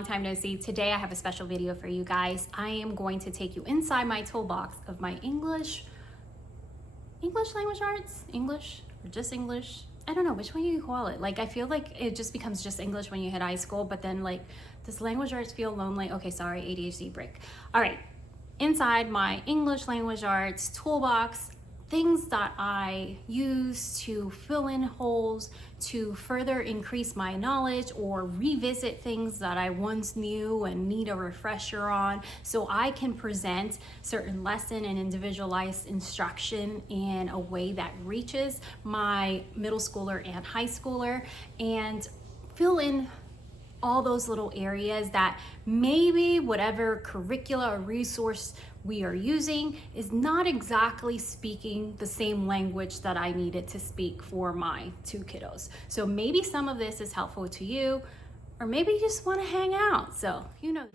long time no see. Today I have a special video for you guys. I am going to take you inside my toolbox of my English language arts, English or just English. I don't know which one you call it. Like, I feel like it just becomes just English when you hit high school, but then like, does language arts feel lonely? Okay, sorry, ADHD break. All right, inside my English language arts toolbox, things that I use to fill in holes, to further increase my knowledge or revisit things that I once knew and need a refresher on, so I can present certain lesson and individualized instruction in a way that reaches my middle schooler and high schooler, and fill in all those little areas that maybe whatever curricula or resource we are using is not exactly speaking the same language that I needed to speak for my two kiddos. So maybe some of this is helpful to you, or maybe you just want to hang out. So, you know.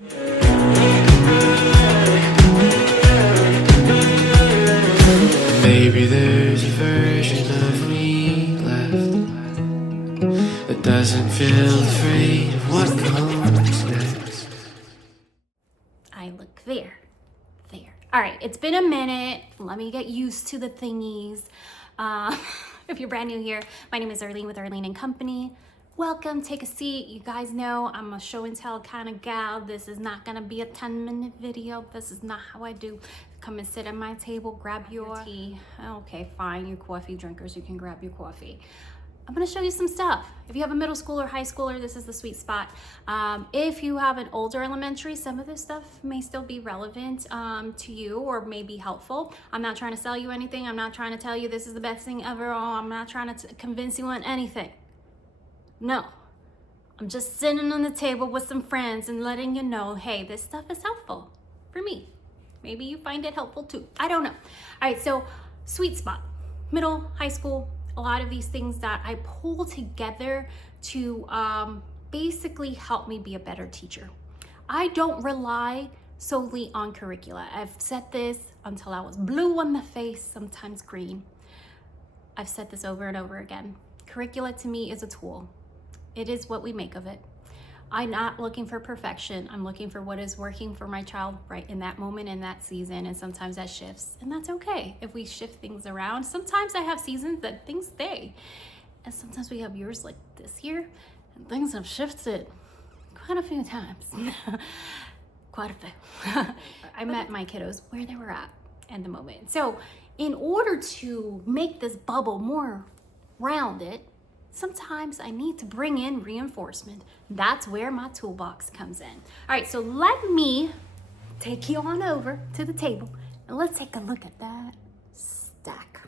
Maybe there's a version of me left that doesn't feel afraid of what comes next. I look there. All right, it's been a minute. Let me get used to the thingies. If you're brand new here, my name is Arlene with Arlene and Company. Welcome, take a seat. You guys know I'm a show and tell kind of gal. This is not gonna be a 10-minute video. This is not how I do. Come and sit at my table, grab your tea. Okay, fine, you coffee drinkers, you can grab your coffee. I'm gonna show you some stuff. If you have a middle schooler, high schooler, this is the sweet spot. If you have an older elementary, some of this stuff may still be relevant to you or may be helpful. I'm not trying to sell you anything. I'm not trying to tell you this is the best thing ever. Oh, I'm not trying to convince you on anything. No, I'm just sitting on the table with some friends and letting you know, hey, this stuff is helpful for me. Maybe you find it helpful too. I don't know. All right, so sweet spot, middle, high school, a lot of these things that I pull together to basically help me be a better teacher. I don't rely solely on curricula. I've said this until I was blue on the face, sometimes green. I've said this over and over again. Curricula to me is a tool. It is what we make of it. I'm not looking for perfection. I'm looking for what is working for my child right in that moment, in that season, and sometimes that shifts. And that's okay if we shift things around. Sometimes I have seasons that things stay. And sometimes we have years like this year, and things have shifted quite a few times. Quite a few. I met my kiddos where they were at the moment. So in order to make this bubble more rounded, sometimes I need to bring in reinforcement. That's where my toolbox comes in. All right, so let me take you on over to the table and let's take a look at that stack.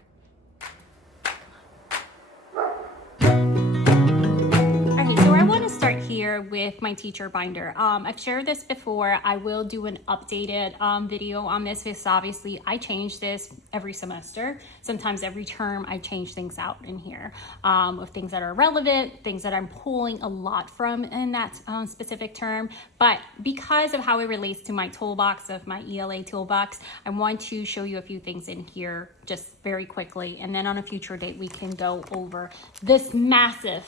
Here with my teacher binder. I've shared this before. I will do an updated video on this because obviously I change this every semester. Sometimes every term I change things out in here of things that are relevant, things that I'm pulling a lot from in that specific term. But because of how it relates to my toolbox of my ELA toolbox, I want to show you a few things in here just very quickly. And then on a future date, we can go over this massive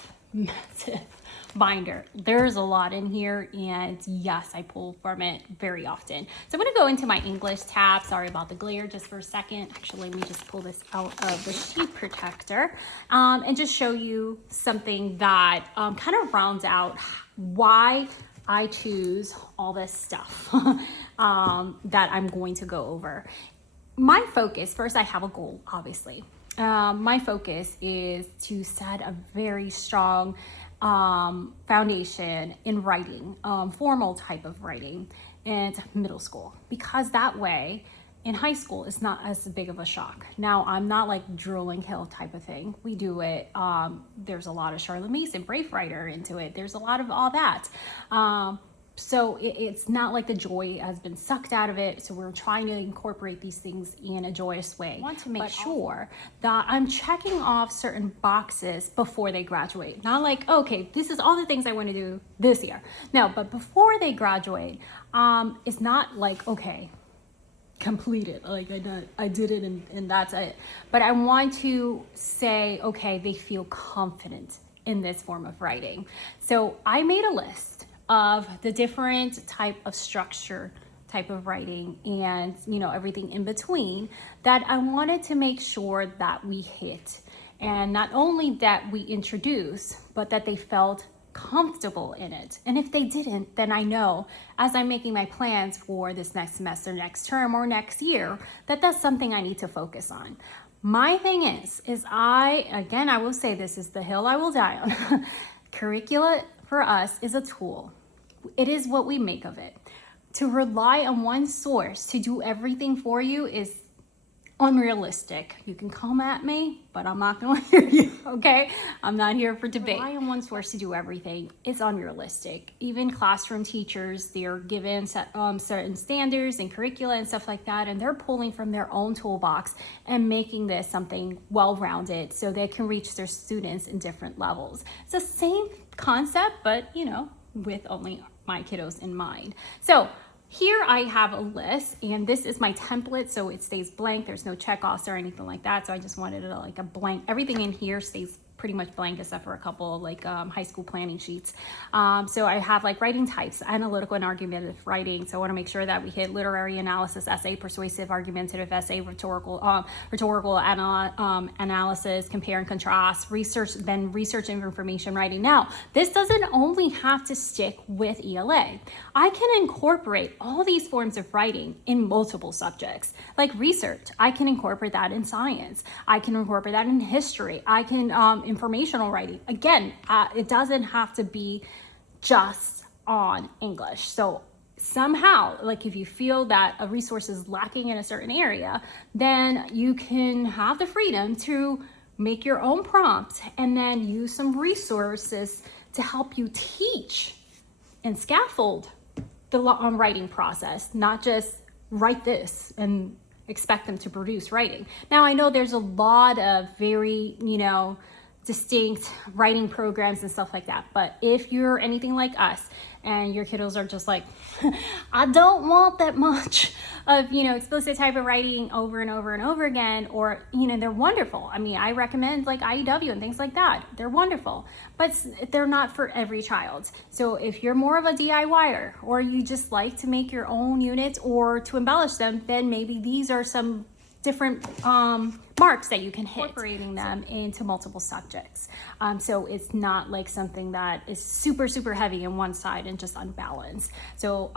binder. There's a lot in here, and yes, I pull from it very often. So I'm going to go into my English tab. Sorry about the glare just for a second. Actually, let me just pull this out of the sheet protector and just show you something that kind of rounds out why I choose all this stuff that I'm going to go over. My focus, first I have a goal, obviously. My focus is to set a very strong foundation in writing, formal type of writing in middle school, because that way in high school it's not as big of a shock. Now, I'm not like Drill and Kill type of thing. We do it. There's a lot of Charlotte Mason, Brave Writer into it. There's a lot of all that. So it's not like the joy has been sucked out of it. So we're trying to incorporate these things in a joyous way. I want to make sure that I'm checking off certain boxes before they graduate. Not like, okay, this is all the things I want to do this year. No, but before they graduate, it's not like, okay, completed, like I did it and that's it. But I want to say, okay, they feel confident in this form of writing. So I made a list of the different type of structure, type of writing, and everything in between that I wanted to make sure that we hit. And not only that we introduce, but that they felt comfortable in it. And if they didn't, then I know as I'm making my plans for this next semester, next term, or next year, that that's something I need to focus on. My thing is I will say this is the hill I will die on. Curricula for us is a tool. It is what we make of it. To rely on one source to do everything for you is unrealistic. You can come at me, but I'm not going to hear you, okay? I'm not here for debate. Rely on one source to do everything is unrealistic. Even classroom teachers, they're given certain standards and curricula and stuff like that, and they're pulling from their own toolbox and making this something well-rounded so they can reach their students in different levels. It's the same concept, but with only my kiddos in mind. So here I have a list, and this is my template, so it stays blank. There's no checkoffs or anything like that. So I just wanted it like a blank. Everything in here stays pretty much blank except for a couple of like high school planning sheets. So I have like writing types, analytical and argumentative writing. So I want to make sure that we hit literary analysis, essay, persuasive, argumentative essay, rhetorical analysis, compare and contrast, research and information writing. Now, this doesn't only have to stick with ELA. I can incorporate all these forms of writing in multiple subjects. Like research, I can incorporate that in science. I can incorporate that in history. I can informational writing. Again, it doesn't have to be just on English. So somehow, like if you feel that a resource is lacking in a certain area, then you can have the freedom to make your own prompt and then use some resources to help you teach and scaffold the writing process, not just write this and expect them to produce writing. Now, I know there's a lot of very, distinct writing programs and stuff like that. But if you're anything like us and your kiddos are just like, I don't want that much of, explicit type of writing over and over and over again, or, they're wonderful. I mean, I recommend like IEW and things like that. They're wonderful, but they're not for every child. So if you're more of a DIYer, or you just like to make your own units or to embellish them, then maybe these are some different marks that you can hit, incorporating them into multiple subjects. So it's not like something that is super, super heavy on one side and just unbalanced. So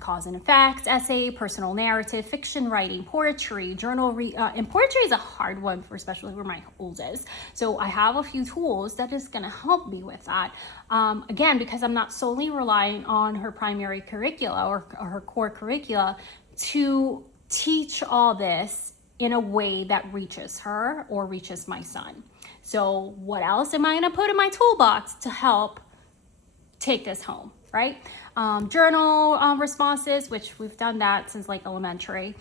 cause and effect, essay, personal narrative, fiction writing, poetry, journal, and poetry is a hard one for especially for my oldest. So I have a few tools that is gonna help me with that. Again, because I'm not solely relying on her primary curricula or her core curricula to teach all this in a way that reaches her or reaches my son. So what else am I gonna put in my toolbox to help take this home, right? Journal responses, which we've done that since like elementary.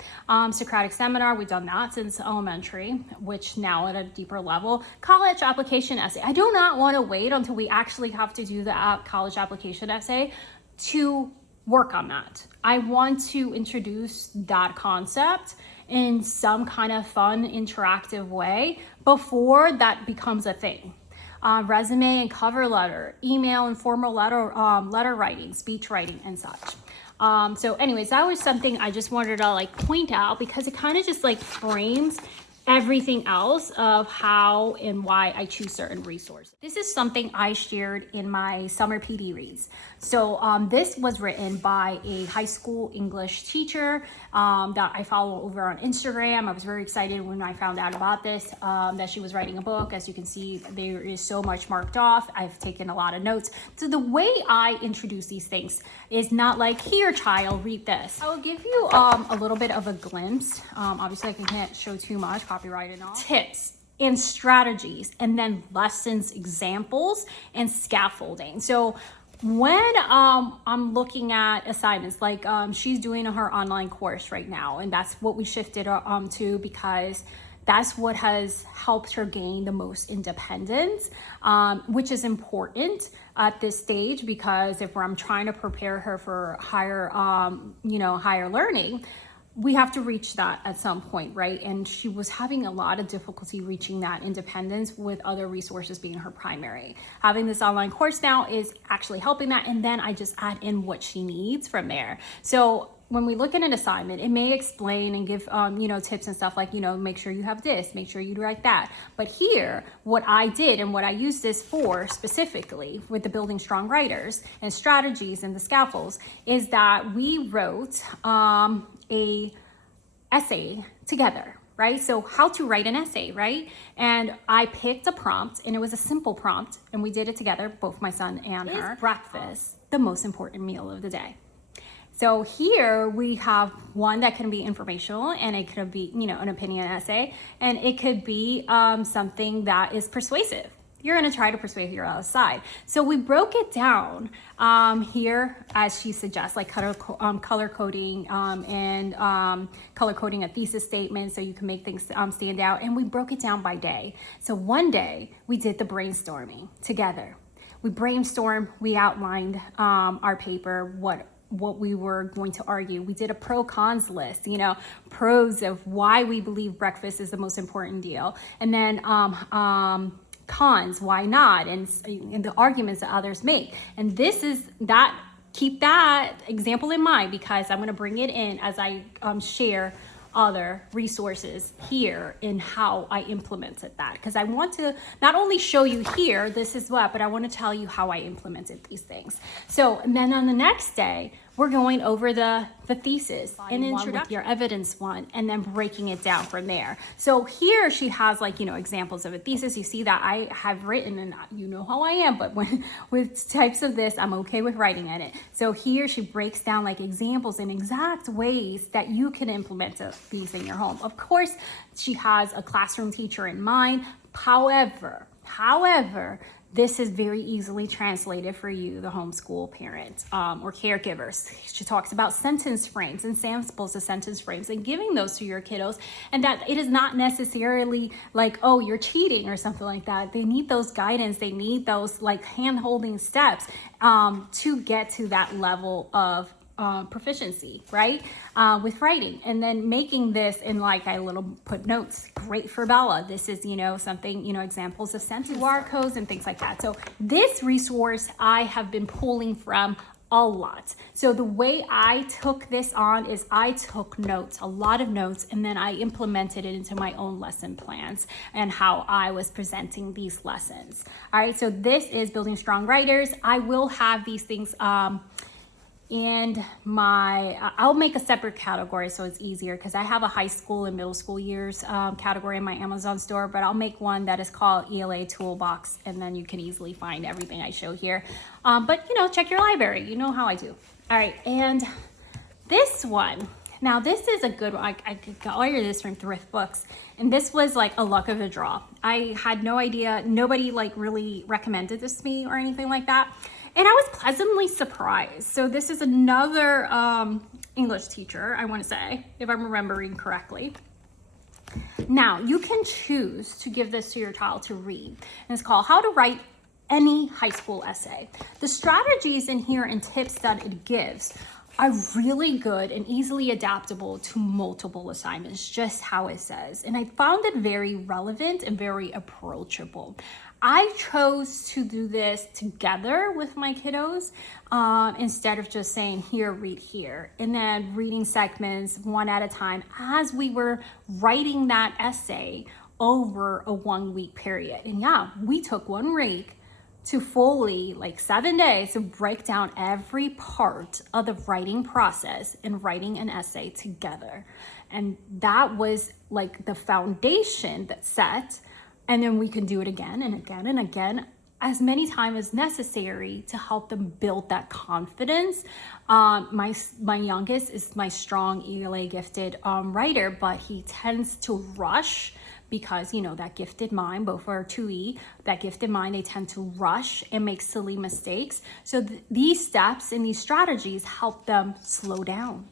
Socratic seminar, we've done that since elementary, which now at a deeper level. College application essay. I do not wanna wait until we actually have to do the college application essay to work on that. I want to introduce that concept in some kind of fun, interactive way before that becomes a thing. Resume and cover letter, email and formal letter writing, speech writing, and such. So anyways, that was something I just wanted to like point out because it kind of just like frames everything else of how and why I choose certain resources. This is something I shared in my summer PD reads. So this was written by a high school English teacher that I follow over on Instagram. I was very excited when I found out about this, that she was writing a book. As you can see, there is so much marked off. I've taken a lot of notes. So the way I introduce these things is not like, here child, read this. I will give you a little bit of a glimpse. Obviously I can't show too much, copyright and all. Tips and strategies, and then lessons, examples, and scaffolding. So when I'm looking at assignments, like she's doing her online course right now, and that's what we shifted to because that's what has helped her gain the most independence, which is important at this stage because if I'm trying to prepare her for higher learning, we have to reach that at some point, right? And she was having a lot of difficulty reaching that independence with other resources being her primary. Having this online course now is actually helping that. And then I just add in what she needs from there. So when we look at an assignment, it may explain and give, tips and stuff like, make sure you have this, make sure you write that. But here, what I did and what I used this for specifically with the Building Strong Writers and strategies and the scaffolds is that we wrote a essay together, right? So how to write an essay, right? And I picked a prompt, and it was a simple prompt, and we did it together, both my son and her. Is breakfast the most important meal of the day? So here we have one that can be informational, and it could be, an opinion essay, and it could be something that is persuasive. You're going to try to persuade your other side. So we broke it down here, as she suggests, like color coding and color coding a thesis statement so you can make things stand out. And we broke it down by day. So one day we did the brainstorming together. We brainstormed, we outlined our paper, what we were going to argue. We did a pro-cons list, pros of why we believe breakfast is the most important deal. And then cons, why not, and the arguments that others make. And keep that example in mind, because I'm going to bring it in as I share other resources here in how I implemented that, because I want to not only show you here this is what, but I want to tell you how I implemented these things. So, and then on the next day we're going over the thesis and introduction, your evidence one, and then breaking it down from there. So here she has examples of a thesis. You see that I have written, and you know how I am, but with types of this, I'm okay with writing in it. So here she breaks down examples and exact ways that you can implement these in your home. Of course, she has a classroom teacher in mind. However, this is very easily translated for you, the homeschool parent or caregivers. She talks about sentence frames and samples of sentence frames and giving those to your kiddos, and that it is not necessarily like, oh, you're cheating or something like that. They need those guidance. They need those hand-holding steps to get to that level of proficiency, right? With writing, and then making this in I put notes, great for Bella. This is, something, examples of sentence QR codes and things like that. So this resource I have been pulling from a lot. So the way I took this on is I took notes, a lot of notes, and then I implemented it into my own lesson plans and how I was presenting these lessons. All right. So this is Building Strong Writers. I will have these things, and I'll make a separate category so it's easier, because I have a high school and middle school years category in my Amazon store, but I'll make one that is called ELA Toolbox, and then you can easily find everything I show here. But check your library, you know how I do. All right, and this one, now this is a good one. I could order this from Thrift Books, and this was a luck of the draw. I had no idea, nobody really recommended this to me or anything like that. And I was pleasantly surprised. So this is another English teacher, I want to say, if I'm remembering correctly. Now, you can choose to give this to your child to read. And it's called How to Write Any High School Essay. The strategies in here and tips that it gives are really good and easily adaptable to multiple assignments, just how it says. And I found it very relevant and very approachable. I chose to do this together with my kiddos instead of just saying, here, read here, and then reading segments one at a time as we were writing that essay over a 1 week period. And yeah, we took 1 week to fully 7 days to break down every part of the writing process and writing an essay together. And that was the foundation that set. And then we can do it again and again and again, as many times as necessary to help them build that confidence. My youngest is my strong ELA gifted writer, but he tends to rush because, that gifted mind, both are 2E, that gifted mind, they tend to rush and make silly mistakes. So these steps and these strategies help them slow down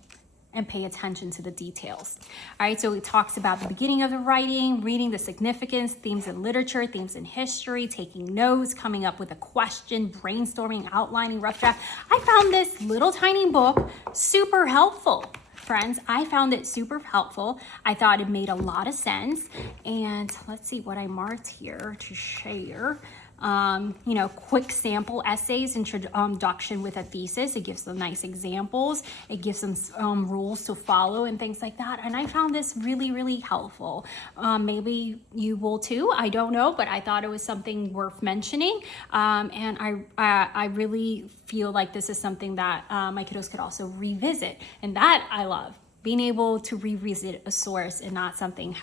and pay attention to the details. All right, so it talks about the beginning of the writing, reading the significance, themes in literature, themes in history, taking notes, coming up with a question, brainstorming, outlining, rough draft. I found this little tiny book super helpful. friends. I found it super helpful. I thought it made a lot of sense. And let's see what I marked here to share. Quick sample essays, introduction with a thesis. It gives them nice examples. It gives them rules to follow and things like that. And I found this really, really helpful. Maybe you will too. I don't know, but I thought it was something worth mentioning. And I really feel like this is something that my kiddos could also revisit. And that I love. Being able to revisit a source and not something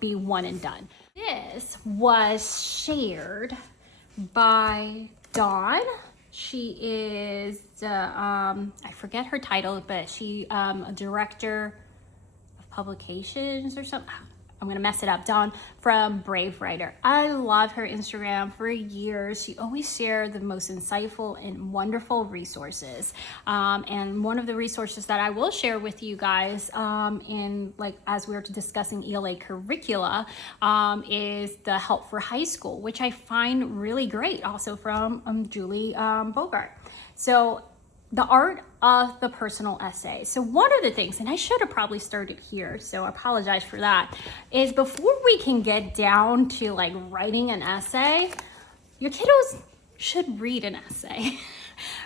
be one and done. This was shared by Dawn. She is I forget her title, but she a director of publications or something. I'm gonna mess it up. Dawn from Brave Writer. I love her Instagram for years. She always shared the most insightful and wonderful resources. And one of the resources that I will share with you guys as we were discussing ELA curricula is the Help for High School, which I find really great, also from Julie Bogart. So the art of the personal essay. So one of the things, and I should have probably started here, so I apologize for that, is before we can get down to like writing an essay, your kiddos should read an essay.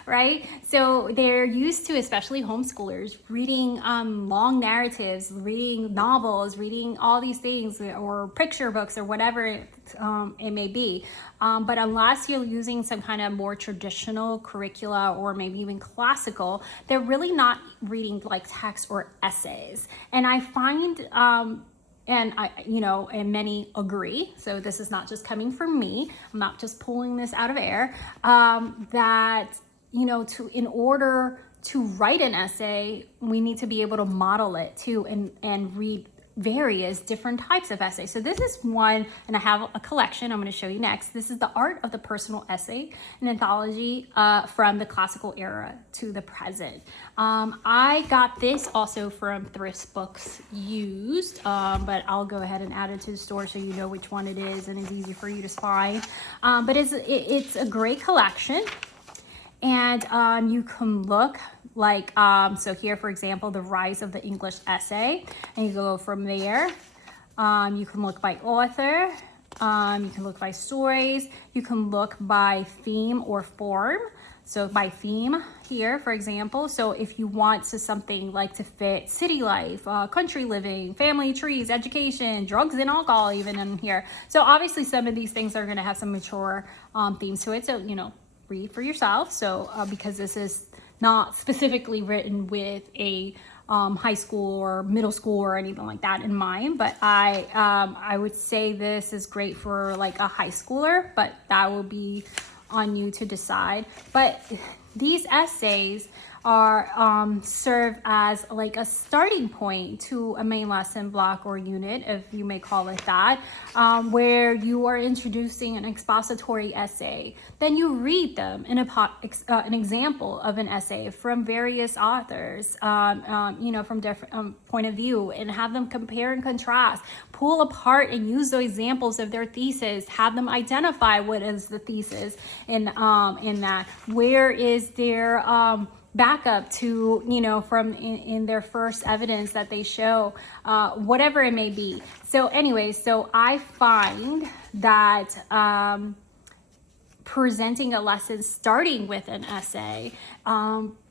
Right? So they're used to, especially homeschoolers, reading long narratives, reading novels, reading all these things, or picture books, or whatever it may be. But unless you're using some kind of more traditional curricula or maybe even classical, they're really not reading like text or essays. And I find and many agree, so this is not just coming from me, I'm not just pulling this out of air, that, in order to write an essay, we need to be able to model it too and read various different types of essays. So this is one, and I have a collection I'm going to show you next. This is the Art of the Personal Essay, an anthology from the classical era to the present. I got this also from Thrift Books Used, but I'll go ahead and add it to the store so you know which one it is and it's easy for you to find. But it's a great collection. And you can look like, so here, for example, the rise of the English essay, and you go from there. You can look by author, you can look by stories, you can look by theme or form. So by theme here, for example, so if you want something like to fit city life, country living, family trees, education, drugs and alcohol, even in here. So obviously some of these things are gonna have some mature themes to it. So, read for yourself. So because this is not specifically written with a high school or middle school or anything like that in mind, but I would say this is great for like a high schooler, but that will be on you to decide. But these essays are serve as like a starting point to a main lesson block or unit, if you may call it that, where you are introducing an expository essay. Then you read them in an example of an essay from various authors, from different point of view, and have them compare and contrast, pull apart and use those examples of their thesis, have them identify what is the thesis in that, where is their backup to, from in their first evidence that they show, whatever it may be. So anyways, so I find that presenting a lesson starting with an essay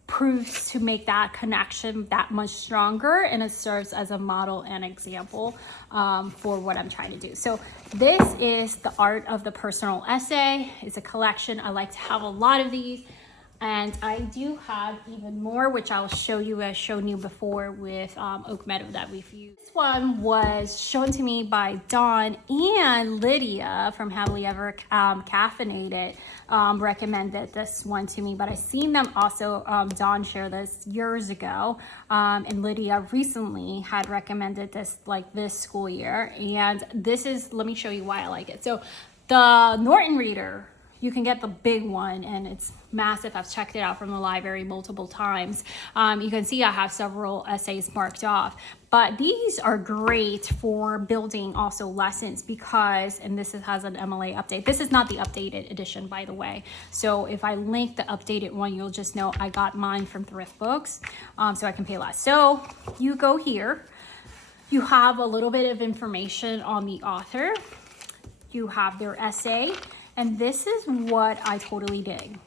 proves to make that connection that much stronger, and it serves as a model and example for what I'm trying to do. So this is the Art of the Personal Essay. It's a collection. I like to have a lot of these. And I do have even more, which I'll show you, as shown you before with Oak Meadow that we've used. This one was shown to me by Dawn, and Lydia from Happily Ever Caffeinated recommended this one to me, but I seen them also, Dawn shared this years ago, and Lydia recently had recommended this like this school year. And this is, let me show you why I like it. So the Norton Reader you can get the big one, and it's massive. I've checked it out from the library multiple times. You can see I have several essays marked off, but these are great for building also lessons because, and this has an MLA update. This is not the updated edition, by the way. So if I link the updated one, you'll just know I got mine from Thrift Books, so I can pay less. So you go here, you have a little bit of information on the author, you have their essay, and this is what I totally dig.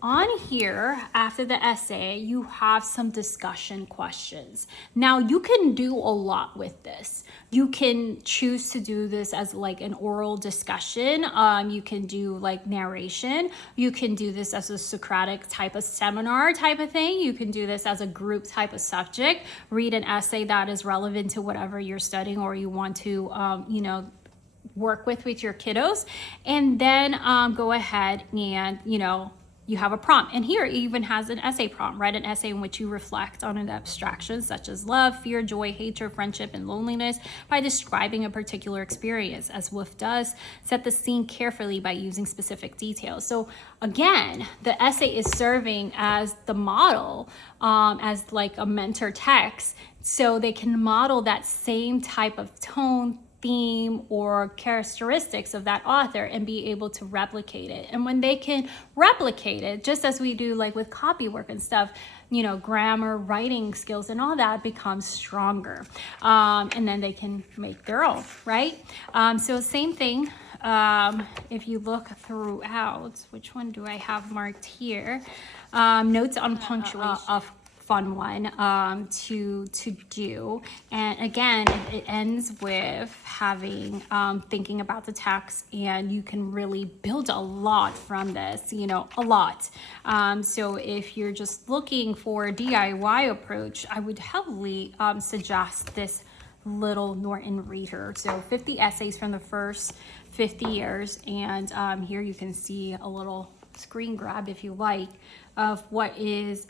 On here, after the essay, you have some discussion questions. Now, you can do a lot with this. You can choose to do this as like an oral discussion. You can do like narration. You can do this as a Socratic type of seminar type of thing. You can do this as a group type of subject. Read an essay that is relevant to whatever you're studying or you want to, work with your kiddos. And then go ahead and, you have a prompt. And here it even has an essay prompt. Write an essay in which you reflect on an abstraction such as love, fear, joy, hatred, friendship, and loneliness by describing a particular experience. As Wolf does, set the scene carefully by using specific details. So again, the essay is serving as the model, as like a mentor text, so they can model that same type of tone, theme, or characteristics of that author and be able to replicate it. And when they can replicate it, just as we do like with copy work and stuff, grammar, writing skills and all that becomes stronger. And then they can make their own, right? So same thing, if you look throughout, which one do I have marked here? Notes on punctuation. Fun one to do, and again it ends with having thinking about the text, and you can really build a lot from this, a lot. So if you're just looking for a DIY approach, I would heavily suggest this little Norton reader. So 50 essays from the first 50 years, and here you can see a little screen grab, if you like, of what is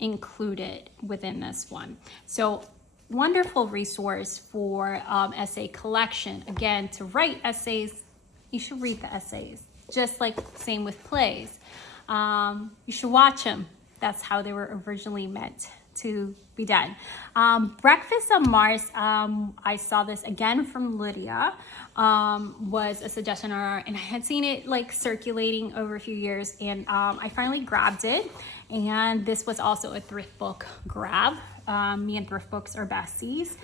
included within this one. So wonderful resource for essay collection. Again, to write essays, you should read the essays, just like same with plays. You should watch them. That's how they were originally meant to be done. Breakfast on Mars, I saw this again from Lydia, was a suggestion, and I had seen it like circulating over a few years, and I finally grabbed it. And this was also a thrift book grab. Me and thrift books are besties.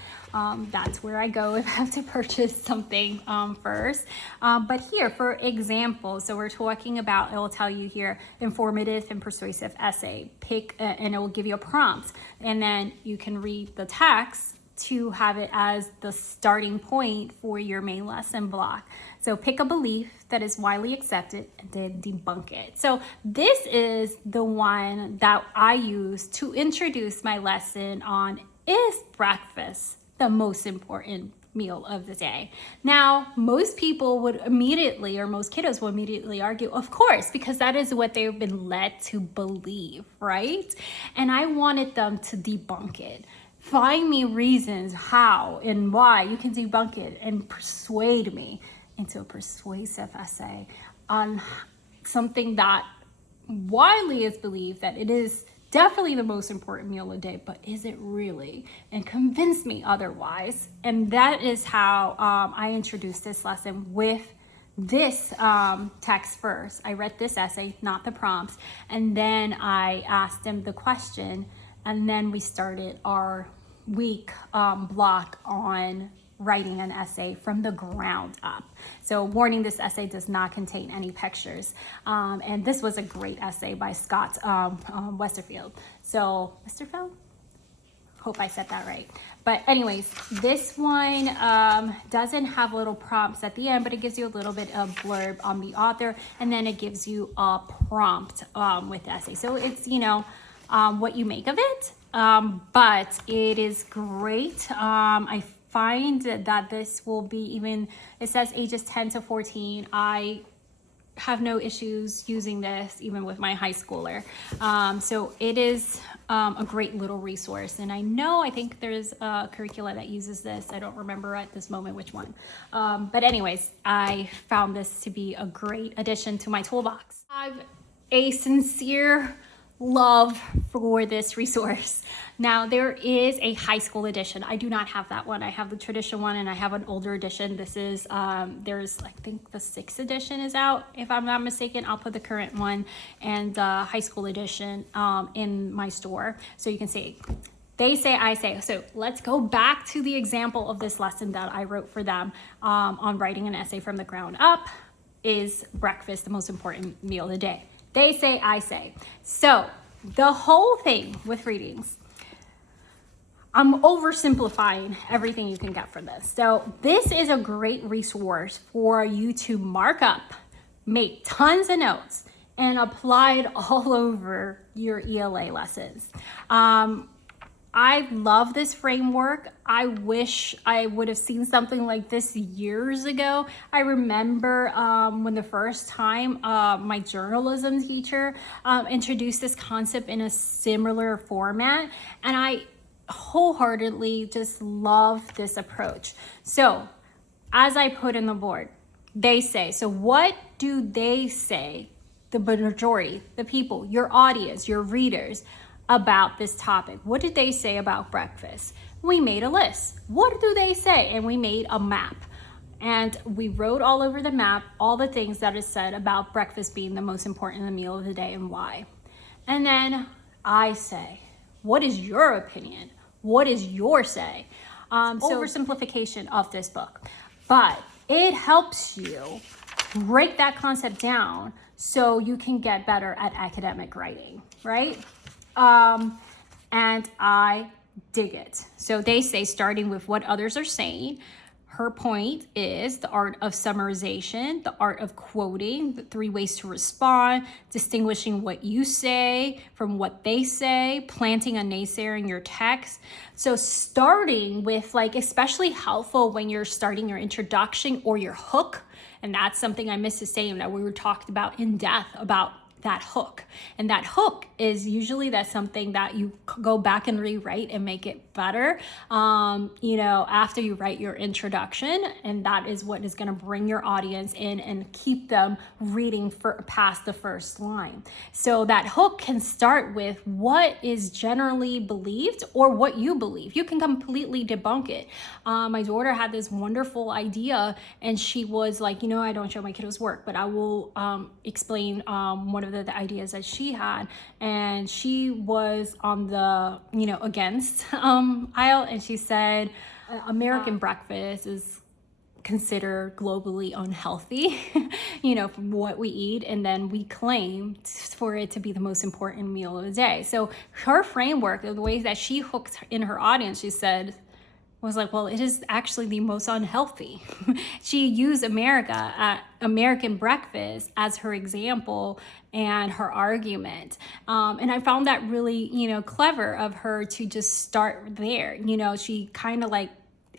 That's where I go if I have to purchase something first. But here, for example, so we're talking about, it will tell you here, informative and persuasive essay. Pick, and it will give you a prompt. And then you can read the text to have it as the starting point for your main lesson block. So pick a belief that is widely accepted and then debunk it. So this is the one that I use to introduce my lesson on, is breakfast the most important meal of the day? Now, most people would immediately, or most kiddos will immediately argue, of course, because that is what they've been led to believe, right? And I wanted them to debunk it. Find me reasons how and why you can debunk it, and persuade me into a persuasive essay on something that widely is believed that it is definitely the most important meal a day, but is it really? And convince me otherwise. And that is how I introduced this lesson with this text first. I read this essay, not the prompts, and then I asked them the question, and then we started our week block on writing an essay from the ground up. So warning, this essay does not contain any pictures. And this was a great essay by Scott Westerfield. So, Westerfield? Hope I said that right. But anyways, this one doesn't have little prompts at the end, but it gives you a little bit of blurb on the author, and then it gives you a prompt with the essay. So it's, what you make of it. But it is great. I find that this will be even, it says ages 10 to 14. I have no issues using this even with my high schooler. So it is a great little resource. And I think there's a curricula that uses this. I don't remember at this moment which one. But anyways, I found this to be a great addition to my toolbox. I have a sincere love for this resource. Now there is a high school edition. I do not have that one. I have the traditional one and I have an older edition. This is, there's, I think the 6th edition is out, if I'm not mistaken. I'll put the current one and the high school edition in my store. So you can see, they say, I say. So let's go back to the example of this lesson that I wrote for them on writing an essay from the ground up. Is breakfast the most important meal of the day? They say, I say. So the whole thing with readings, I'm oversimplifying everything you can get from this. So this is a great resource for you to mark up, make tons of notes, and apply it all over your ELA lessons. I love this framework. I wish I would have seen something like this years ago. I remember when the first time my journalism teacher introduced this concept in a similar format, and I wholeheartedly just love this approach. So as I put in the board, they say, so what do they say, the majority, the people, your audience, your readers, about this topic? What did they say about breakfast? We made a list. What do they say? And we made a map. And we wrote all over the map all the things that is said about breakfast being the most important meal of the day and why. And then I say, what is your opinion? What is your say? Oversimplification of this book. But it helps you break that concept down so you can get better at academic writing, right? And I dig it. So they say, starting with what others are saying, her point is the art of summarization, the art of quoting, the 3 ways to respond, distinguishing what you say from what they say, planting a naysayer in your text. So starting with, like, especially helpful when you're starting your introduction or your hook. And that's something I missed to say that we were talked about in depth about that hook. And that hook is usually that's something that you go back and rewrite and make it better, after you write your introduction. And that is what is going to bring your audience in and keep them reading past the first line. So that hook can start with what is generally believed or what you believe. You can completely debunk it. My daughter had this wonderful idea and she was like, I don't show my kiddos work, but I will explain one of the ideas that she had. And she was on the, against aisle, and she said American breakfast is considered globally unhealthy, from what we eat, and then we claim for it to be the most important meal of the day. So her framework, the way that she hooked in her audience, she said, was like, well, it is actually the most unhealthy. She used American breakfast as her example and her argument. And I found that really, clever of her to just start there. She kind of like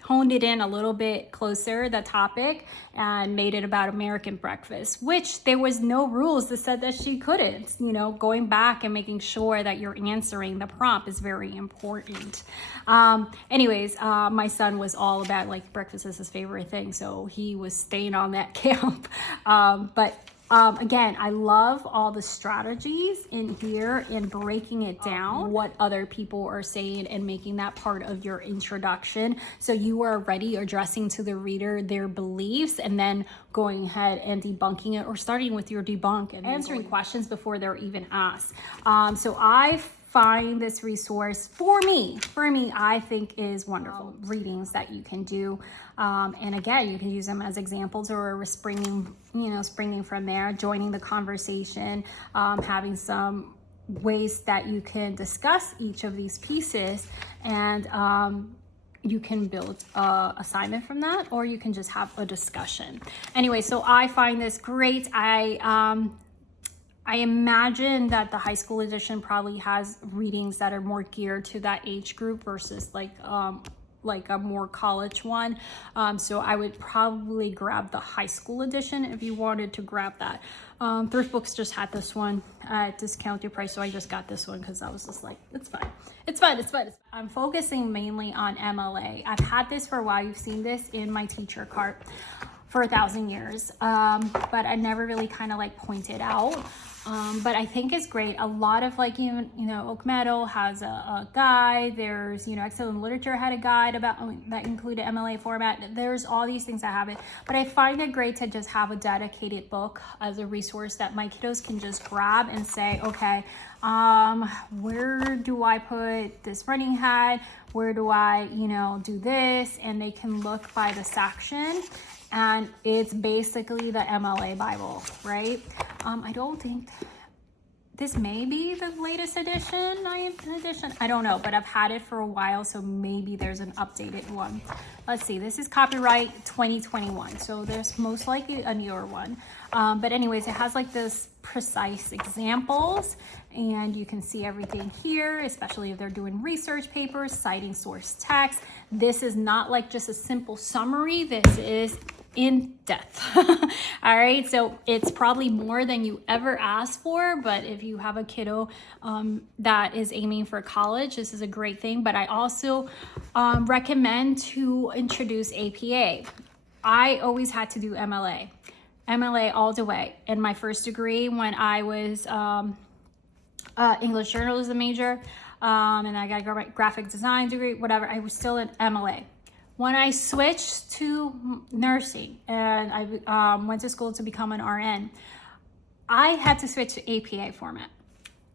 honed it in a little bit closer, the topic, and made it about American breakfast, which there was no rules that said that she couldn't. Going back and making sure that you're answering the prompt is very important. My son was all about, like, breakfast is his favorite thing, so he was staying on that camp. Again, I love all the strategies in here and breaking it down, what other people are saying and making that part of your introduction. So you are already addressing to the reader their beliefs and then going ahead and debunking it, or starting with your debunk and answering questions before they're even asked. So I find this resource for me, I think is wonderful. Readings that you can do. And again, you can use them as examples or springing from there, joining the conversation, having some ways that you can discuss each of these pieces, and you can build an assignment from that, or you can just have a discussion. Anyway, so I find this great. I imagine that the high school edition probably has readings that are more geared to that age group versus like like a more college one. So I would probably grab the high school edition if you wanted to grab that. Thrift Books just had this one at discounted price, so I just got this one because I was just like, it's fine. It's fine, it's fine, it's fine. I'm focusing mainly on MLA. I've had this for a while. You've seen this in my teacher cart for 1,000 years, but I never really kind of like pointed out. But I think it's great. A lot of like, even, Oak Meadow has a guide. There's, Excellent Literature had a guide about that included MLA format. There's all these things that have it. But I find it great to just have a dedicated book as a resource that my kiddos can just grab and say, okay, where do I put this running hat? Where do I, do this? And they can look by the section. And it's basically the MLA Bible, right? I don't think this may be the latest edition, 9th edition. I don't know, but I've had it for a while, so maybe there's an updated one. Let's see, this is copyright 2021, so there's most likely a newer one. But anyways, it has like this precise examples, and you can see everything here, especially if they're doing research papers, citing source text. This is not like just a simple summary. This is in depth. All right, so it's probably more than you ever asked for, but if you have a kiddo that is aiming for college, this is a great thing. But I also recommend to introduce APA. I always had to do MLA all the way. In my first degree, when I was English journalism major, and I got a graphic design degree, whatever, I was still in MLA. When I switched to nursing and I went to school to become an RN, I had to switch to APA format.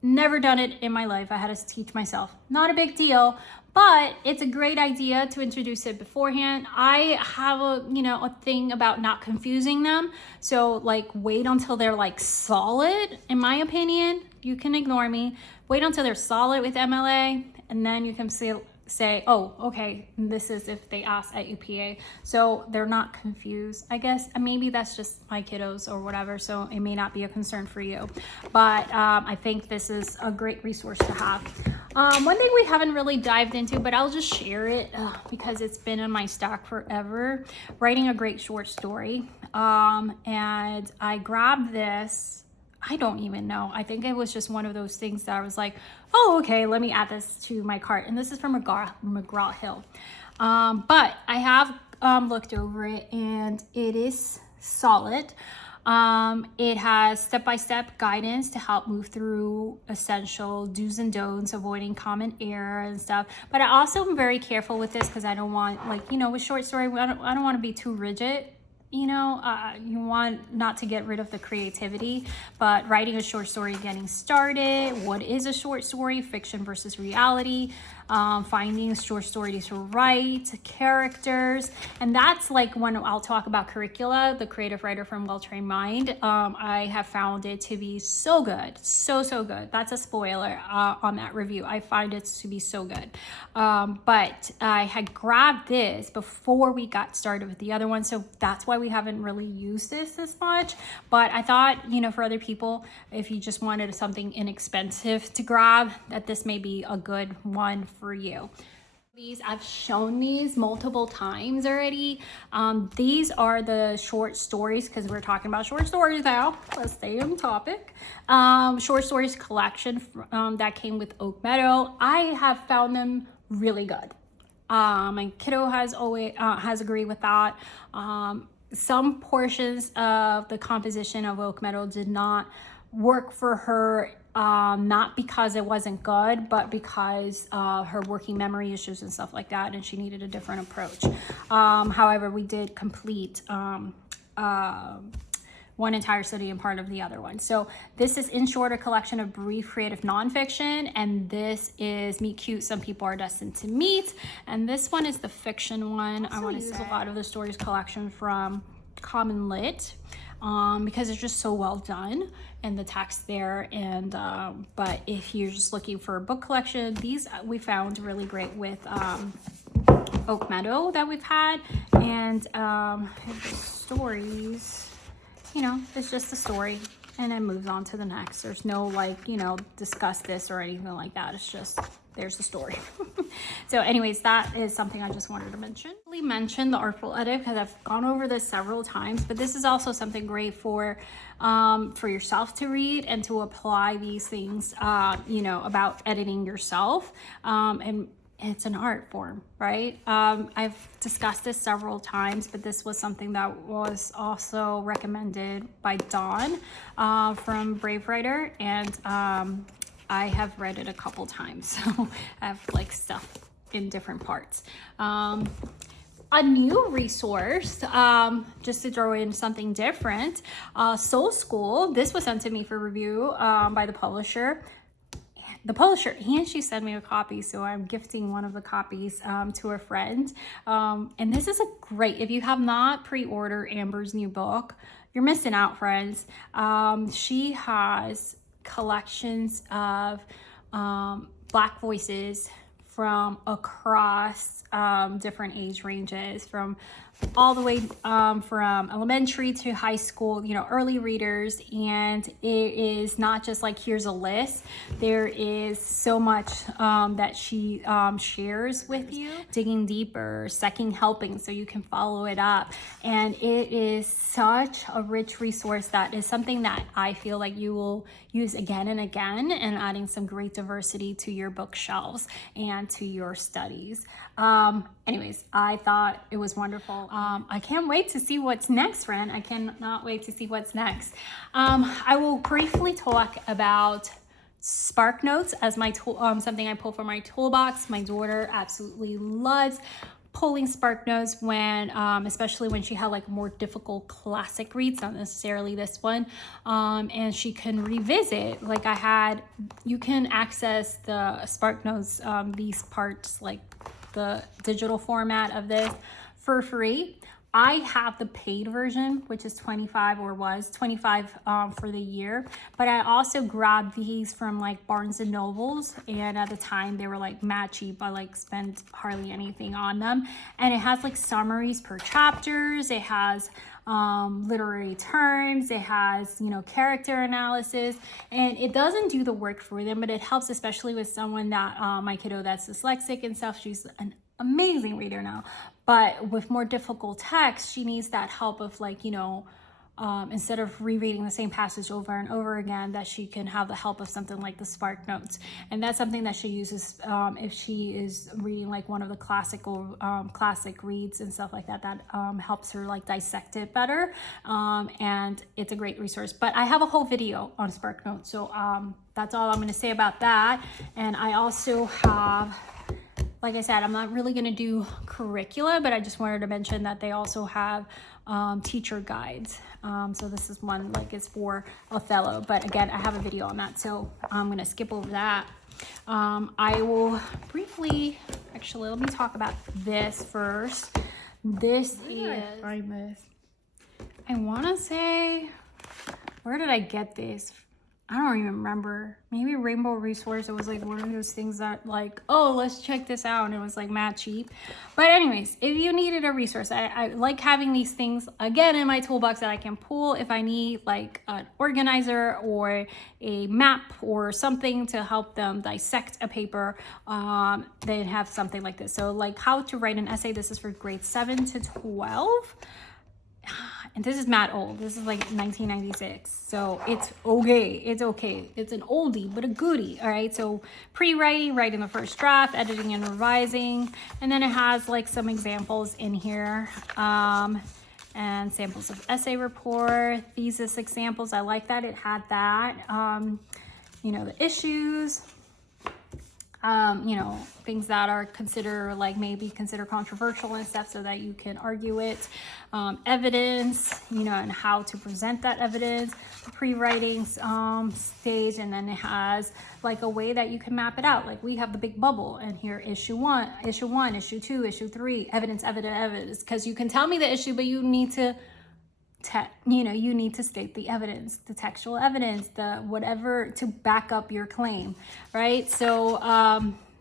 Never done it in my life. I had to teach myself. Not a big deal, but it's a great idea to introduce it beforehand. I have a thing about not confusing them. So like wait until they're like solid, in my opinion. You can ignore me. Wait until they're solid with MLA, and then you can say, oh, okay, this is if they ask at APA. So they're not confused, I guess. And maybe that's just my kiddos or whatever, so it may not be a concern for you. But I think this is a great resource to have. One thing we haven't really dived into, but I'll just share it because it's been in my stack forever, writing a great short story. And I grabbed this, I don't even know. I think it was just one of those things that I was like, oh, okay, let me add this to my cart. And this is from McGraw-Hill. But I have looked over it, and it is solid. It has step-by-step guidance to help move through essential do's and don'ts, avoiding common error and stuff. But I also am very careful with this because I don't want, with short story, I don't want to be too rigid. You want not to get rid of the creativity, but writing a short story, getting started, what is a short story, fiction versus reality, finding a short story to write, characters. And that's like when I'll talk about curricula, the creative writer from Well-Trained Mind. I have found it to be so good, so good. That's a spoiler on that review. I find it to be so good. But I had grabbed this before we got started with the other one, so that's why we haven't really used this as much. But I thought, for other people, if you just wanted something inexpensive to grab, that this may be a good one for you. I've shown these multiple times already. These are the short stories, because we're talking about short stories now. Let's stay on topic. Short stories collection that came with Oak Meadow. I have found them really good. My kiddo has agreed with that. Some portions of the composition of Oak Meadow did not work for her, not because it wasn't good, but because her working memory issues and stuff like that, and she needed a different approach. However, we did complete one entire study and part of the other one. So this is In Short, a collection of brief creative nonfiction, and this is Meet Cute, Some People Are Destined to Meet, and this one is the fiction one. I want to use a lot of the stories collection from CommonLit because it's just so well done and the text there. And but if you're just looking for a book collection, these we found really great with Oak Meadow that we've had, and the stories, it's just a story. and then moves on to the next. There's no like, you know, discuss this or anything like that. It's just, there's the story. So anyways, that is something I just wanted to mention. We mentioned the artful edit because I've gone over this several times, but this is also something great for yourself to read and to apply these things, you know, about editing yourself. And it's an art form, right? I've discussed this several times, but this was something that was also recommended by Dawn from Brave Writer, and I have read it a couple times, so I have like stuff in different parts. A new resource, just to throw in something different, Soul School. This was sent to me for review by the publisher, and she sent me a copy, so I'm gifting one of the copies to a friend. And this is a great, if you have not pre-ordered Amber's new book, you're missing out, friends. She has collections of Black voices from across different age ranges, from all the way from elementary to high school, you know, early readers. And it is not just like, here's a list. There is so much that she shares with you, digging deeper, second helping, so you can follow it up. And it is such a rich resource that is something that I feel like you will use again and again, and adding some great diversity to your bookshelves and to your studies. Anyways, I thought it was wonderful. I can't wait to see what's next, friend. I cannot wait to see what's next. I will briefly talk about SparkNotes as my tool, something I pull from my toolbox. My daughter absolutely loves pulling SparkNotes when, especially when she had like more difficult classic reads, not necessarily this one, and she can revisit. Like you can access the SparkNotes, these parts, like the digital format of this, for free. I have the paid version, which is $25, or was $25 for the year. But I also grabbed these from like Barnes and Nobles, and at the time they were like mad cheap. I like spent hardly anything on them. And it has like summaries per chapters. It has literary terms. It has, you know, character analysis, and it doesn't do the work for them, but it helps, especially with someone that my kiddo that's dyslexic and stuff. She's an amazing reader now, but with more difficult text, she needs that help of like, you know, instead of rereading the same passage over and over again, that she can have the help of something like the SparkNotes. And that's something that she uses if she is reading like one of the classic reads and stuff like that, that helps her like dissect it better. And it's a great resource. But I have a whole video on SparkNotes, so that's all I'm going to say about that. And I also have, like I said, I'm not really going to do curricula, but I just wanted to mention that they also have teacher guides. So this is one, like, it's for Othello, but again, I have a video on that, so I'm going to skip over that. I will briefly, actually, let me talk about this first. This is, I want to say, where did I get this? I don't even remember. Maybe Rainbow Resource. It was like one of those things that like, oh, let's check this out. And it was like mad cheap. But anyways, if you needed a resource, I like having these things again in my toolbox that I can pull if I need like an organizer or a map or something to help them dissect a paper. They have something like this. So like how to write an essay. This is for grades 7 to 12. And this is mad old. This is like 1996. So it's okay. It's okay. It's an oldie, but a goodie. All right. So pre-writing, writing the first draft, editing and revising. And then it has like some examples in here. And samples of essay report, thesis examples. I like that it had that. You know, the issues. You know, things that are considered like maybe considered controversial and stuff, so that you can argue it. Evidence, you know, and how to present that evidence, the pre-writing stage, and then it has like a way that you can map it out. Like we have the big bubble, and here issue 1, issue 2, issue 3, evidence, because you can tell me the issue, but you need to you need to state the evidence, the textual evidence, the whatever to back up your claim, right? So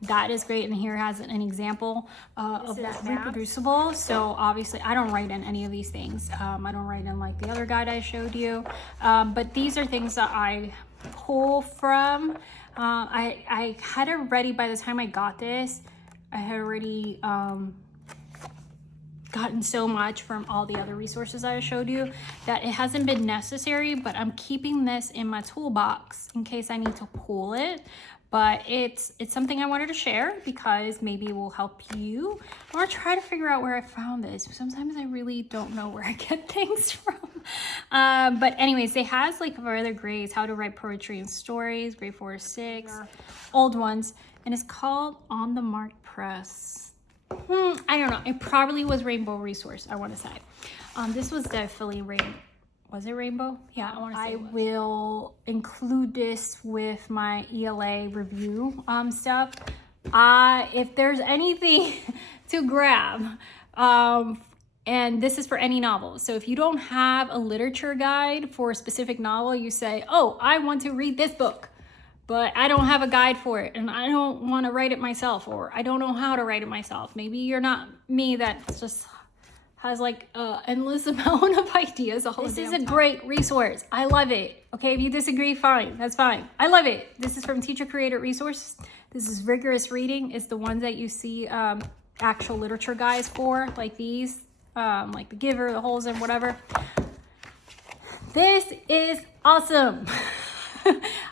that is great. And here has an example of that reproducible. So obviously I don't write in any of these things. I don't write in like the other guide I showed you. But these are things that I pull from. I had it ready by the time I got this. I had already gotten so much from all the other resources I showed you that it hasn't been necessary, but I'm keeping this in my toolbox in case I need to pull it. But it's something I wanted to share because maybe it will help you. I want to try to figure out where I found this. Sometimes I really don't know where I get things from. But anyways, it has like for other grades, how to write poetry and stories, grade 4 or 6, old ones, and it's called On the Mark Press. I don't know. It probably was Rainbow Resource, I want to say. This was definitely Rainbow. Was it Rainbow? Yeah, I will include this with my ELA review stuff. If there's anything to grab, and this is for any novel. So if you don't have a literature guide for a specific novel, you say, oh, I want to read this book, but I don't have a guide for it and I don't want to write it myself, or I don't know how to write it myself. Maybe you're not me that just has like endless amount of ideas. This is a great resource. I love it. Okay, if you disagree, fine, that's fine. I love it. This is from Teacher Created Resources. This is rigorous reading. It's the ones that you see actual literature guides for, like these, like The Giver, The Holes, and whatever. This is awesome.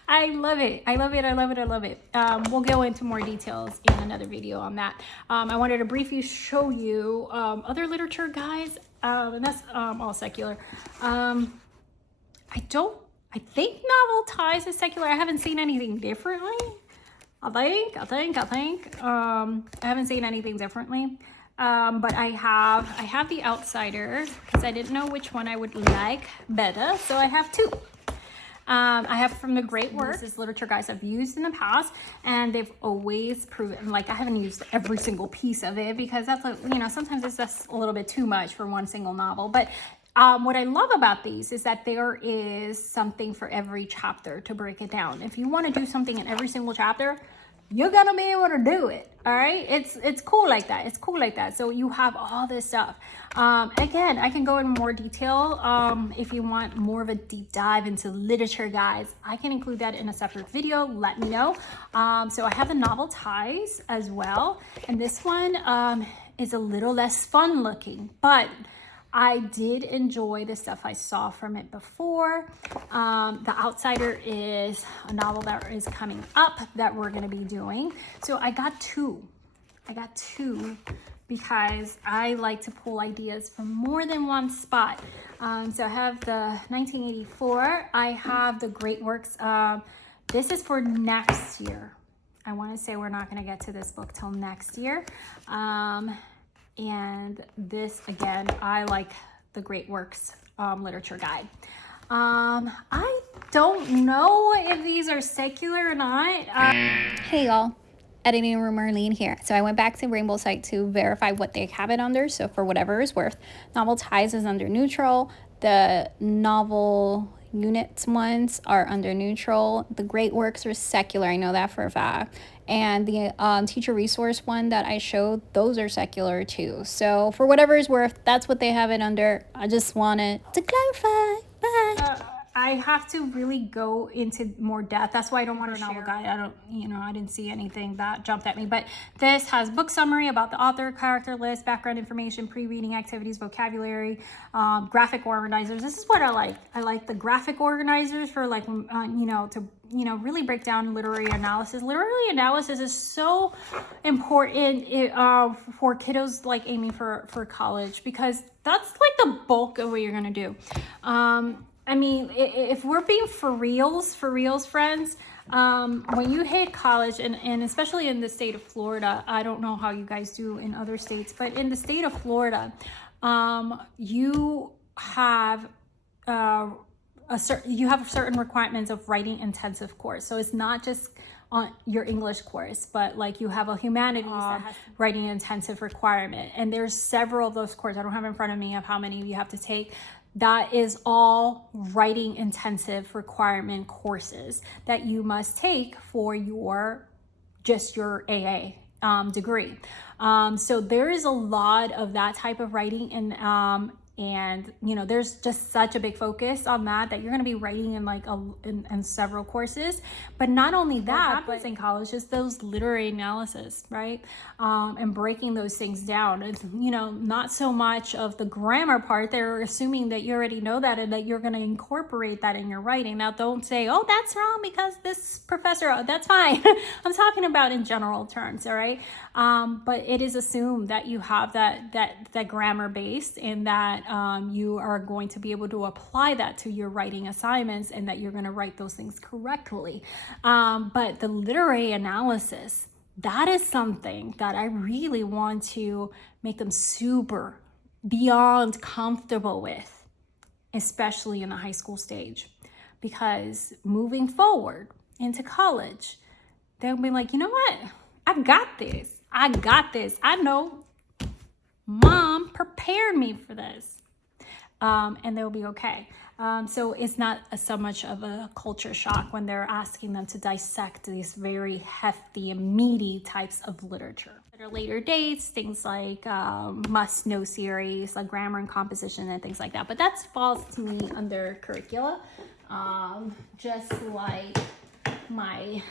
I love it. I love it. I love it. I love it. We'll go into more details in another video on that. I wanted to briefly show you other literature guides, and that's all secular. I think Novel Ties is secular. I haven't seen anything differently. I haven't seen anything differently. But I have The Outsider because I didn't know which one I would like better. So I have two. I have from the Great Works. This is literature guides I've used in the past, and they've always proven, like, I haven't used every single piece of it because that's, like, you know, sometimes it's just a little bit too much for one single novel. But what I love about these is that there is something for every chapter to break it down. If you want to do something in every single chapter, you're gonna be able to do it. All right, it's cool like that. It's cool like that. So you have all this stuff. Again, I can go in more detail if you want more of a deep dive into literature guides. I can include that in a separate video. Let me know. So I have the Novel Ties as well, and this one is a little less fun looking, but I did enjoy the stuff I saw from it before. The Outsider is a novel that is coming up that we're going to be doing. So I got two. Because I like to pull ideas from more than one spot. So I have the 1984. I have the Great Works. This is for next year. I want to say we're not going to get to this book till next year. And this, again, I like the Great Works literature guide. I don't know if these are secular or not. Hey y'all, editing room Arlene here. So I went back to Rainbow site to verify what they have it under. So for whatever it's worth, Novel Ties is under neutral. The novel units ones are under neutral. The Great Works are secular. I know that for a fact. And the teacher resource one that I showed, those are secular too. So for whatever it's worth, that's what they have it under. I just wanted to clarify. Bye. I have to really go into more depth. That's why I don't want to share. Novel guide. I didn't see anything that jumped at me. But this has book summary about the author, character list, background information, pre-reading activities, vocabulary, graphic organizers. This is what I like. I like the graphic organizers for like, to really break down literary analysis. Literary analysis is so important for kiddos like aiming for college, because that's like the bulk of what you're gonna do. I mean, if we're being for reals, friends, when you hit college, and especially in the state of Florida, I don't know how you guys do in other states, but in the state of Florida, you have certain requirements of writing intensive course. So it's not just on your English course, but like you have a humanities that has writing intensive requirement. And there's several of those courses. I don't have in front of me of how many you have to take. That is all writing intensive requirement courses that you must take for your just your AA degree. So there is a lot of that type of writing, and you know, there's just such a big focus on that you're going to be writing in like in several courses. But not only that, but in college, just those literary analysis, right? And breaking those things down. It's, you know, not so much of the grammar part. They're assuming that you already know that and that you're going to incorporate that in your writing. Now, don't say, oh, that's wrong because this professor, that's fine. I'm talking about in general terms, all right? But it is assumed that you have that grammar base, and that you are going to be able to apply that to your writing assignments, and that you're going to write those things correctly. But the literary analysis, that is something that I really want to make them super beyond comfortable with, especially in the high school stage, because moving forward into college, they'll be like, you know what? I got this. I know mom prepared me for this. And they'll be okay. So it's not so much of a culture shock when they're asking them to dissect these very hefty and meaty types of literature. At a later dates, things like must-know series, like grammar and composition and things like that. But that falls to me under curricula, just like my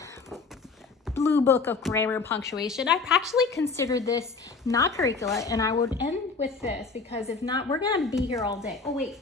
blue book of grammar and punctuation. I actually consider this not curricula, and I would end with this, because if not, we're gonna be here all day. Oh wait,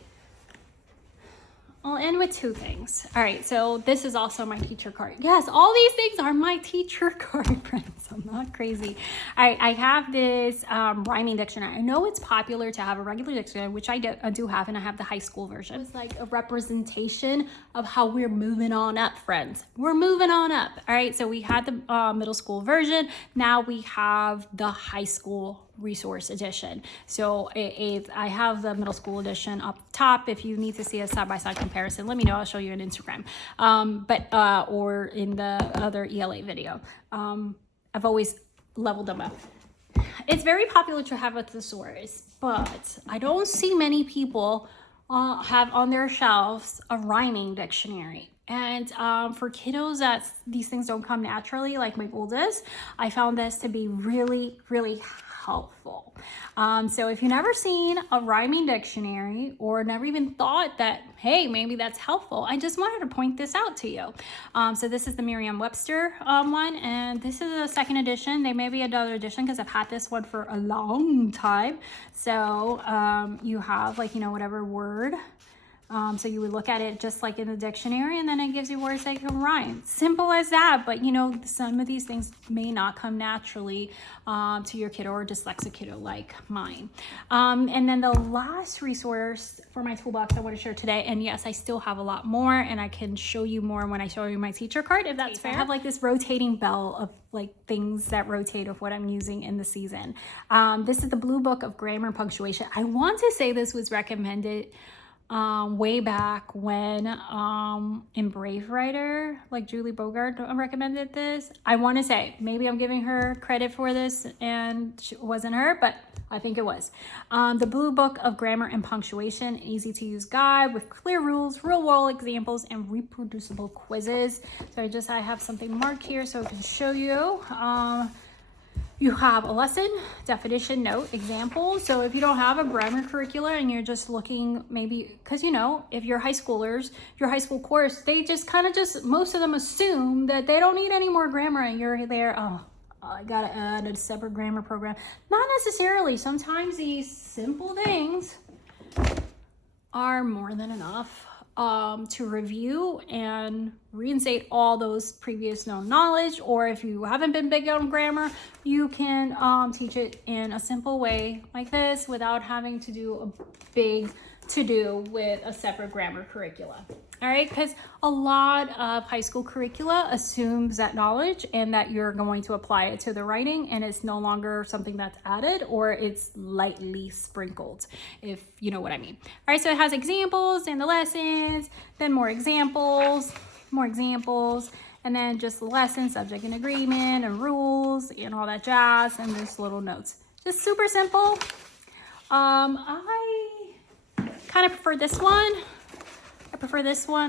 I'll end with two things. All right, so this is also my teacher card. Yes, all these things are my teacher card, friends. I'm not crazy. I have this rhyming dictionary. I know it's popular to have a regular dictionary, which I do have, and I have the high school version. It's like a representation of how we're moving on up, friends. We're moving on up. All right, so we had the middle school version. Now we have the high school resource edition. So if I have the middle school edition up top. If you need to see a side-by-side comparison, let me know. I'll show you on Instagram, or in the other ELA video. I've always leveled them up. It's very popular to have a thesaurus, but I don't see many people have on their shelves a rhyming dictionary. And for kiddos that these things don't come naturally, like my oldest, I found this to be really, really helpful. So if you've never seen a rhyming dictionary, or never even thought that, hey, maybe that's helpful, I just wanted to point this out to you. So this is the Merriam-Webster one, and this is a second edition. There may be another edition because I've had this one for a long time. So you have, like, you know, whatever word. So you would look at it just like in the dictionary, and then it gives you words that can rhyme. Simple as that, but you know, some of these things may not come naturally to your kiddo or dyslexic kiddo like mine. And then the last resource for my toolbox I want to share today, and yes, I still have a lot more, and I can show you more when I show you my teacher card, if that's fair. I have like this rotating bell of like things that rotate of what I'm using in the season. This is the Blue Book of Grammar and Punctuation. I want to say this was recommended way back when in Brave Writer, like Julie Bogart recommended this. I want to say, maybe I'm giving her credit for this and it wasn't her, but I think it was. The Blue Book of Grammar and Punctuation, easy to use guide with clear rules, real world examples, and reproducible quizzes. So I have something marked here so I can show you. You have a lesson, definition, note, example. So if you don't have a grammar curricula and you're just looking, maybe, because you know, if you're high schoolers, your high school course, they just kind of most of them assume that they don't need any more grammar, and you're there, oh, I gotta add a separate grammar program. Not necessarily. Sometimes these simple things are more than enough to review and reinstate all those previous known knowledge. Or if you haven't been big on grammar, you can teach it in a simple way like this without having to do a big to-do with a separate grammar curricula. All right, because a lot of high school curricula assumes that knowledge and that you're going to apply it to the writing, and it's no longer something that's added, or it's lightly sprinkled, if you know what I mean. All right, so it has examples in the lessons, then more examples, and then just the lesson, subject and agreement, and rules, and all that jazz, and just little notes. Just super simple. I kind of prefer this one.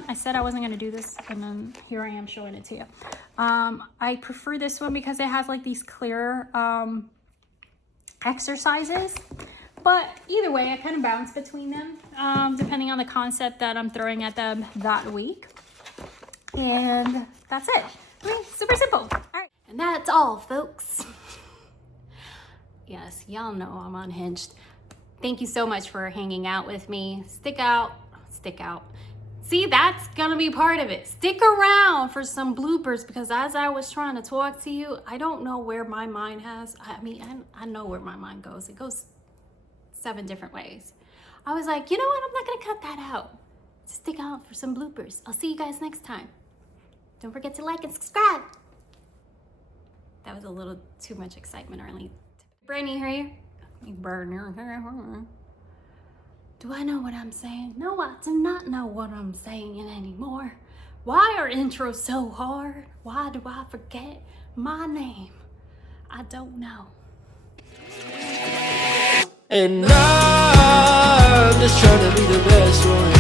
I said I wasn't going to do this, and then here I am showing it to you. I prefer this one because it has like these clear exercises. But either way, I kind of bounce between them, depending on the concept that I'm throwing at them that week. And that's it. Okay, super simple. All right. And that's all, folks. Yes, y'all know I'm unhinged. Thank you so much for hanging out with me. Stick out. See, that's gonna be part of it. Stick around for some bloopers, because as I was trying to talk to you, I don't know where my mind has. I know where my mind goes. It goes 7 different ways. I was like, you know what? I'm not gonna cut that out. Stick out for some bloopers. I'll see you guys next time. Don't forget to like and subscribe. That was a little too much excitement, Arlene. Brand new here. Do I know what I'm saying? No, I do not know what I'm saying anymore. Why are intros so hard? Why do I forget my name? I don't know. And I'm just trying to be the best one.